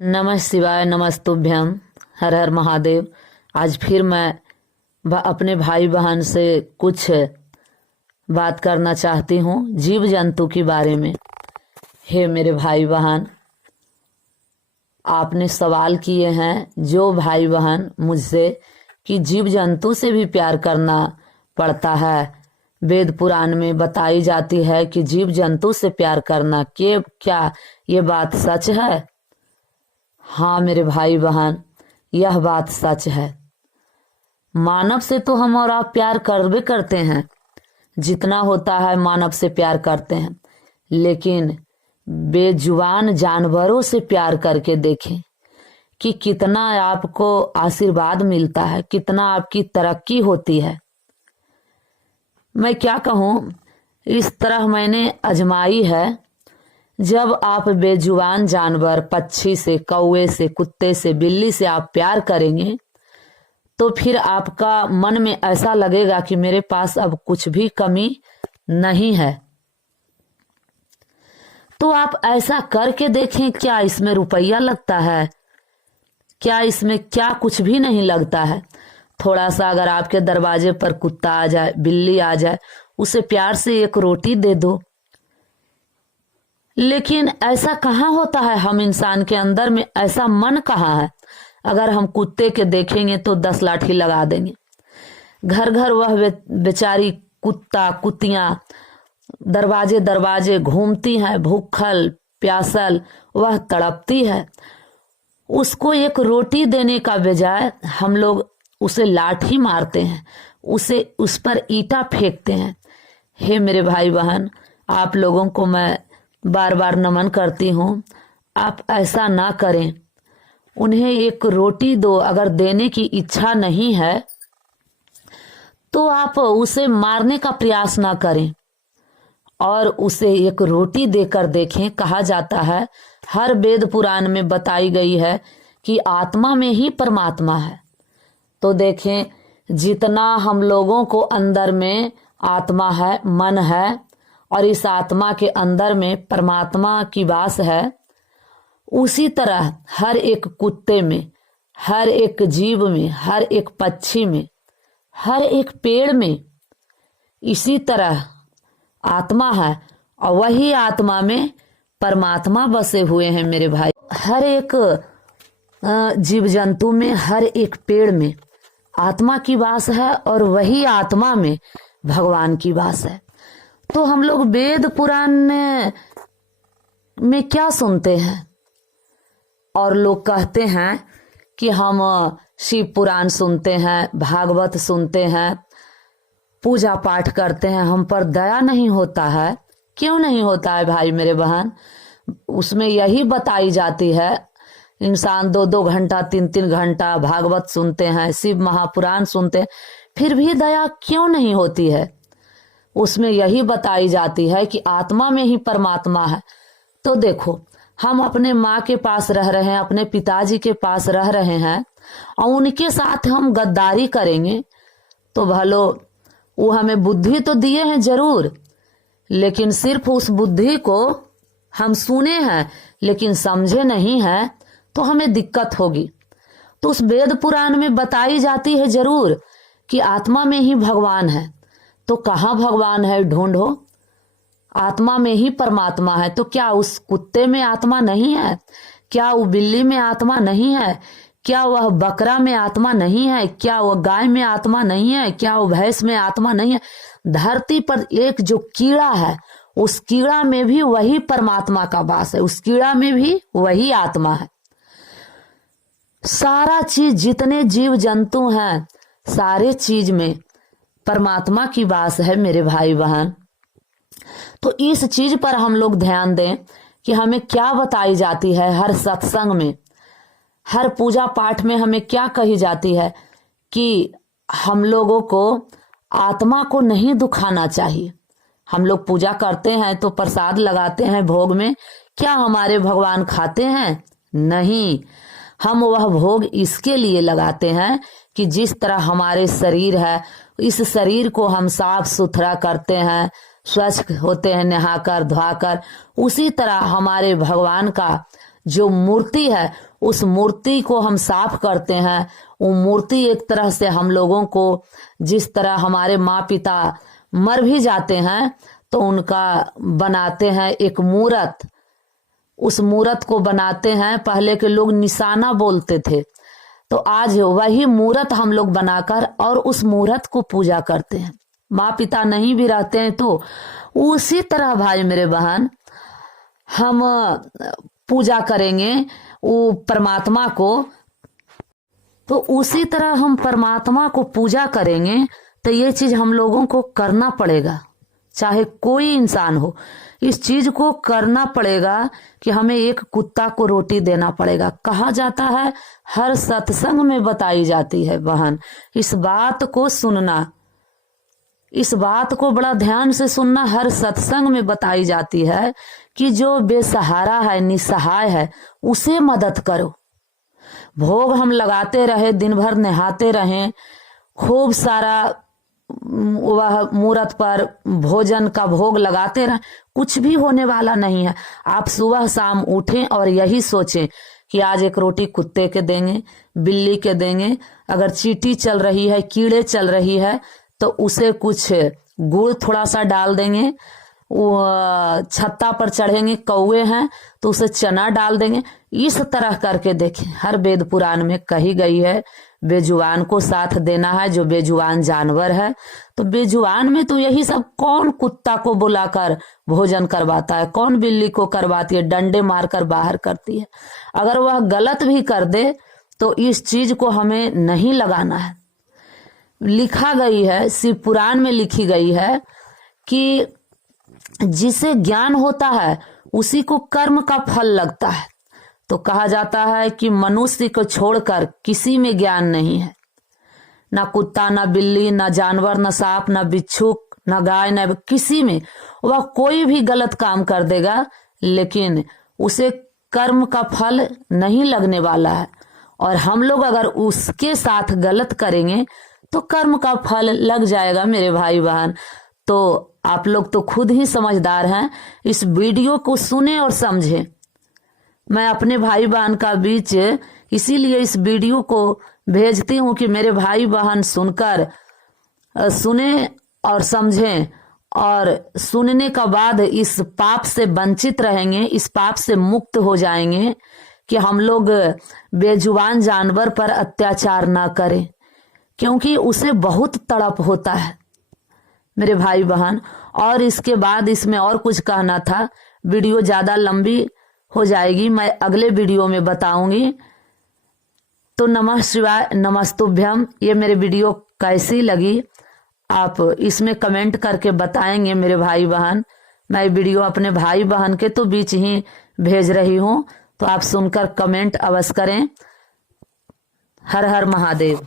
नमः शिवाय, नमस्तुभ्यम, हर हर महादेव। आज फिर मैं अपने भाई बहन से कुछ बात करना चाहती हूँ जीव जंतु के बारे में। हे मेरे भाई बहन, आपने सवाल किए हैं जो भाई बहन मुझसे कि जीव जंतु से भी प्यार करना पड़ता है। वेद पुराण में बताई जाती है कि जीव जंतु से प्यार करना के क्या ये बात सच है? हाँ मेरे भाई बहन, यह बात सच है। मानव से तो हम और आप प्यार करबे करते हैं, जितना होता है मानव से प्यार करते हैं, लेकिन बेजुबान जानवरों से प्यार करके देखें कि कितना आपको आशीर्वाद मिलता है, कितना आपकी तरक्की होती है। मैं क्या कहूँ, इस तरह मैंने आजमाई है। जब आप बेजुबान जानवर, पक्षी से, कौवे से, कुत्ते से, बिल्ली से आप प्यार करेंगे तो फिर आपका मन में ऐसा लगेगा कि मेरे पास अब कुछ भी कमी नहीं है। तो आप ऐसा करके देखें, क्या इसमें रुपया लगता है? क्या इसमें क्या कुछ भी नहीं लगता है। थोड़ा सा अगर आपके दरवाजे पर कुत्ता आ जाए, बिल्ली आ जाए, उसे प्यार से एक रोटी दे दो। लेकिन ऐसा कहाँ होता है, हम इंसान के अंदर में ऐसा मन कहाँ है? अगर हम कुत्ते के देखेंगे तो 10 लाठी लगा देंगे। घर घर वह बेचारी कुत्ता कुत्तियां दरवाजे दरवाजे घूमती हैं, भूखल प्यासल वह तड़पती है। उसको एक रोटी देने का बजाय हम लोग उसे लाठी मारते हैं, उस पर ईंटा फेंकते हैं। हे मेरे भाई बहन, आप लोगों को मैं बार बार नमन करती हूँ, आप ऐसा ना करें। उन्हें एक रोटी दो। अगर देने की इच्छा नहीं है तो आप उसे मारने का प्रयास ना करें और उसे एक रोटी देकर देखें। कहा जाता है, हर वेद पुराण में बताई गई है कि आत्मा में ही परमात्मा है। तो देखें, जितना हम लोगों को अंदर में आत्मा है, मन है, और इस आत्मा के अंदर में परमात्मा की वास है, उसी तरह हर एक कुत्ते में, हर एक जीव में, हर एक पक्षी में, हर एक पेड़ में इसी तरह आत्मा है। और वही आत्मा में परमात्मा बसे हुए हैं मेरे भाई। हर एक जीव जंतु में, हर एक पेड़ में आत्मा की वास है और वही आत्मा में भगवान की वास है। तो हम लोग वेद पुराण में क्या सुनते हैं, और लोग कहते हैं कि हम शिव पुराण सुनते हैं, भागवत सुनते हैं, पूजा पाठ करते हैं, हम पर दया नहीं होता है। क्यों नहीं होता है भाई मेरे बहन? उसमें यही बताई जाती है, इंसान 2-2 घंटा 3-3 घंटा भागवत सुनते हैं, शिव महापुराण सुनते हैं, फिर भी दया क्यों नहीं होती है? उसमें यही बताई जाती है कि आत्मा में ही परमात्मा है। तो देखो, हम अपने माँ के पास रह रहे हैं, अपने पिताजी के पास रह रहे हैं, और उनके साथ हम गद्दारी करेंगे तो भलो वो हमें बुद्धि तो दिए हैं जरूर, लेकिन सिर्फ उस बुद्धि को हम सुने हैं लेकिन समझे नहीं है तो हमें दिक्कत होगी। तो उस वेद पुराण में बताई जाती है जरूर कि आत्मा में ही भगवान है। तो कहाँ भगवान है ढूंढो, आत्मा में ही परमात्मा है। तो क्या उस कुत्ते में आत्मा नहीं है? क्या वो बिल्ली में आत्मा नहीं है? क्या वह बकरा में आत्मा नहीं है? क्या वह गाय में आत्मा नहीं है? क्या वो भैंस में आत्मा नहीं है? धरती पर एक जो कीड़ा है, उस कीड़ा में भी वही परमात्मा का वास है, उस कीड़ा में भी वही आत्मा है। सारा चीज, जितने जीव जंतु हैं, सारे चीज में परमात्मा की वास है मेरे भाई बहन। तो इस चीज पर हम लोग ध्यान दें कि हमें क्या बताई जाती है। हर सत्संग में, हर पूजा पाठ में हमें क्या कही जाती है कि हम लोगों को आत्मा को नहीं दुखाना चाहिए। हम लोग पूजा करते हैं तो प्रसाद लगाते हैं भोग में, क्या हमारे भगवान खाते हैं? नहीं। हम वह भोग इसके लिए लगाते हैं कि जिस तरह हमारे शरीर है, इस शरीर को हम साफ सुथरा करते हैं, स्वच्छ होते हैं नहाकर धोकर, उसी तरह हमारे भगवान का जो मूर्ति है उस मूर्ति को हम साफ करते हैं। वो मूर्ति एक तरह से हम लोगों को, जिस तरह हमारे माँ पिता मर भी जाते हैं तो उनका बनाते हैं एक मूरत, उस मूरत को बनाते हैं। पहले के लोग निशाना बोलते थे, तो आज वही मूरत हम लोग बनाकर और उस मूरत को पूजा करते हैं। माँ पिता नहीं भी रहते हैं तो उसी तरह भाई मेरे बहन हम पूजा करेंगे वो परमात्मा को। तो उसी तरह हम परमात्मा को पूजा करेंगे तो ये चीज हम लोगों को करना पड़ेगा, चाहे कोई इंसान हो। इस चीज को करना पड़ेगा कि हमें एक कुत्ता को रोटी देना पड़ेगा। कहा जाता है, हर सत्संग में बताई जाती है बहन, इस बात को सुनना, इस बात को बड़ा ध्यान से सुनना। हर सत्संग में बताई जाती है कि जो बेसहारा है, निसहाय है, उसे मदद करो। भोग हम लगाते रहे, दिन भर नहाते रहें, खूब सारा वह मूरत पर भोजन का भोग लगाते रहें, कुछ भी होने वाला नहीं है। आप सुबह शाम उठें और यही सोचें कि आज एक रोटी कुत्ते के देंगे, बिल्ली के देंगे। अगर चींटी चल रही है, कीड़े चल रही है, तो उसे कुछ गुड़ थोड़ा सा डाल देंगे। वो छत्ता पर चढ़ेंगे, कौवे हैं तो उसे चना डाल देंगे। इस तरह करके देखें, हर वेद पुराण में कही गई है बेजुबान को साथ देना है, जो बेजुबान जानवर है। तो बेजुबान में तो यही सब, कौन कुत्ता को बुलाकर भोजन करवाता है, कौन बिल्ली को करवाती है, डंडे मारकर बाहर करती है। अगर वह गलत भी कर दे तो इस चीज को हमें नहीं लगाना है। लिखा गई है, शिव पुराण में लिखी गई है कि जिसे ज्ञान होता है उसी को कर्म का फल लगता है। तो कहा जाता है कि मनुष्य को छोड़कर किसी में ज्ञान नहीं है, ना कुत्ता, ना बिल्ली, ना जानवर, ना सांप, ना बिच्छू, ना गाय, ना किसी में। वह कोई भी गलत काम कर देगा लेकिन उसे कर्म का फल नहीं लगने वाला है। और हम लोग अगर उसके साथ गलत करेंगे तो कर्म का फल लग जाएगा मेरे भाई बहन। तो आप लोग तो खुद ही समझदार हैं, इस वीडियो को सुने और समझें। मैं अपने भाई बहन का बीच इसीलिए इस वीडियो को भेजती हूँ कि मेरे भाई बहन सुनकर सुने और समझें, और सुनने का बाद इस पाप से वंचित रहेंगे, इस पाप से मुक्त हो जाएंगे कि हम लोग बेजुबान जानवर पर अत्याचार ना करें, क्योंकि उसे बहुत तड़प होता है मेरे भाई बहन। और इसके बाद इसमें और कुछ कहना था, वीडियो ज्यादा लंबी हो जाएगी, मैं अगले वीडियो में बताऊंगी। तो नमः शिवाय, नमस्तुभ्यम। ये मेरे वीडियो कैसी लगी आप इसमें कमेंट करके बताएंगे मेरे भाई बहन। मैं वीडियो अपने भाई बहन के तो बीच ही भेज रही हूँ, तो आप सुनकर कमेंट अवश्य करें। हर हर महादेव।